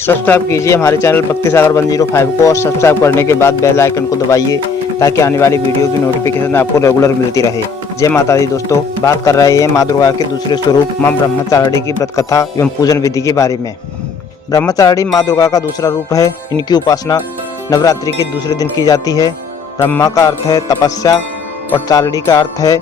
Subscribe कीजिए हमारे channel भक्ति सागर 105 को और सब्सक्राइब करने के बाद बेल आइकन को दबाइए ताकि आने वाली वीडियो की नोटिफिकेशन आपको रेगुलर मिलती रहे। जय माता दी दोस्तों, बात कर रहे हैं माँ दुर्गा के दूसरे स्वरूप माँ ब्रह्मचारिणी की व्रत कथा एवं पूजन विधि के बारे में। ब्रह्मचारिणी माँ दुर्गा का दूसरा रूप है। इनकी उपासना नवरात्रि के दूसरे दिन की जाती है। ब्रह्मा का अर्थ है तपस्या और चारिणी का अर्थ है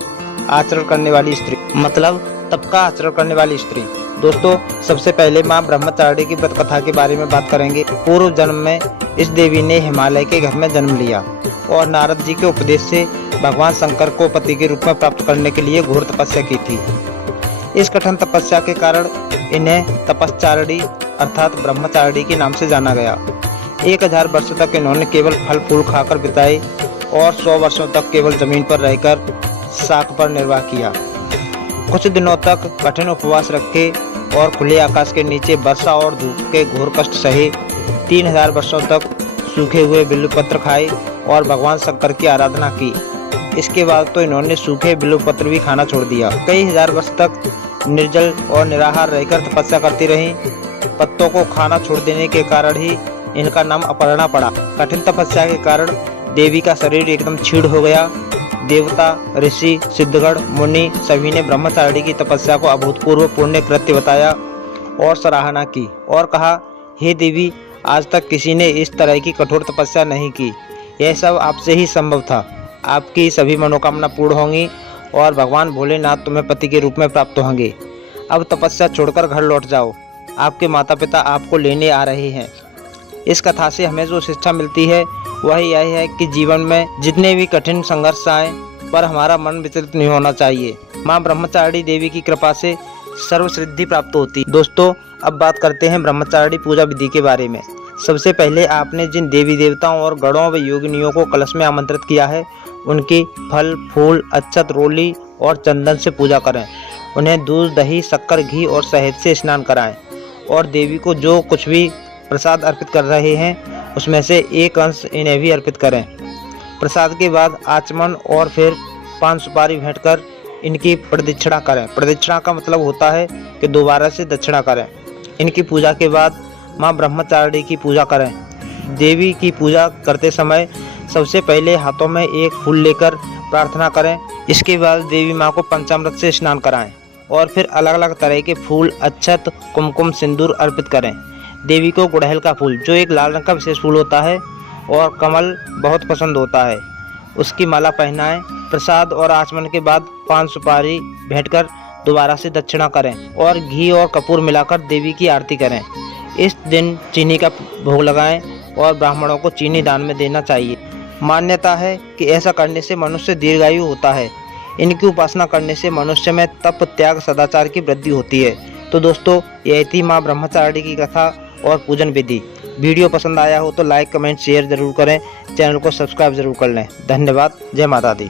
आचरण करने वाली स्त्री, मतलब तप का आचरण करने वाली स्त्री। दोस्तों, सबसे पहले माँ ब्रह्मचारिणी की व्रत कथा के बारे में बात करेंगे। पूर्व जन्म में इस देवी ने हिमालय के घर में जन्म लिया और नारद जी के उपदेश से भगवान शंकर को पति के रूप में प्राप्त करने के लिए घोर तपस्या की थी। इस कठिन तपस्या के कारण इन्हें तपश्चारिणी अर्थात ब्रह्मचारिणी के नाम से जाना गया। 1000 वर्षों तक इन्होंने केवल फल फूल खाकर बिताए और 100 वर्षों तक केवल जमीन पर रहकर शाख पर निर्वाह किया। कुछ दिनों तक कठिन उपवास रखे और खुले आकाश के नीचे वर्षा और धूप के घोर कष्ट सहे। 3000 वर्षों तक सूखे हुए बिल्वपत्र खाए और भगवान शंकर की आराधना की। इसके बाद तो इन्होंने सूखे बिल्वपत्र भी खाना छोड़ दिया। कई हजार वर्ष तक निर्जल और निराहार रहकर तपस्या करती रहीं। पत्तों को खाना छोड़ देने के कारण ही इनका नाम अपर्णा पड़ा। कठिन तपस्या के कारण देवी का शरीर एकदम क्षीण हो गया। देवता, ऋषि, सिद्धगण, मुनि सभी ने ब्रह्मचारिणी की तपस्या को अभूतपूर्व पुण्य कृत्य बताया और सराहना की और कहा, हे देवी, आज तक किसी ने इस तरह की कठोर तपस्या नहीं की। यह सब आपसे ही संभव था। आपकी सभी मनोकामना पूर्ण होंगी और भगवान भोलेनाथ तुम्हें पति के रूप में प्राप्त होंगे। अब तपस्या छोड़कर घर लौट जाओ, आपके माता पिता आपको लेने आ रहे हैं। इस कथा से हमें जो शिक्षा मिलती है वह यह है कि जीवन में जितने भी कठिन संघर्ष आए पर हमारा मन विचलित नहीं होना चाहिए। माँ ब्रह्मचारिणी देवी की कृपा से सर्व सिद्धि प्राप्त होती। दोस्तों, अब बात करते हैं ब्रह्मचारिणी पूजा विधि के बारे में। सबसे पहले आपने जिन देवी देवताओं और गणों व योगिनियों को कलश में आमंत्रित किया है उनकी फल फूल अक्षत रोली और चंदन से पूजा करें। उन्हें दूध दही शक्कर घी और शहद से स्नान कराएं और देवी को जो कुछ भी प्रसाद अर्पित कर रहे हैं उसमें से एक अंश इन्हें भी अर्पित करें। प्रसाद के बाद आचमन और फिर पान सुपारी भेंट कर इनकी प्रदक्षिणा करें। प्रदक्षिणा का मतलब होता है कि दोबारा से दक्षिणा करें। इनकी पूजा के बाद माँ ब्रह्मचारिणी की पूजा करें। देवी की पूजा करते समय सबसे पहले हाथों में एक फूल लेकर प्रार्थना करें। इसके बाद देवी माँ को पंचामृत से स्नान कराएं और फिर अलग अलग तरह के फूल अक्षत कुमकुम सिंदूर अर्पित करें। देवी को गुड़हल का फूल, जो एक लाल रंग का विशेष फूल होता है, और कमल बहुत पसंद होता है, उसकी माला पहनाएं। प्रसाद और आचमन के बाद पान सुपारी भेंट कर दोबारा से दक्षिणा करें और घी और कपूर मिलाकर देवी की आरती करें। इस दिन चीनी का भोग लगाएं और ब्राह्मणों को चीनी दान में देना चाहिए। मान्यता है कि ऐसा करने से मनुष्य दीर्घायु होता है। इनकी उपासना करने से मनुष्य में तप त्याग सदाचार की वृद्धि होती है। तो दोस्तों, यह थी माँ ब्रह्मचारिणी की कथा और पूजन विधि। वीडियो पसंद आया हो तो लाइक कमेंट शेयर जरूर करें। चैनल को सब्सक्राइब जरूर कर लें। धन्यवाद। जय माता दी।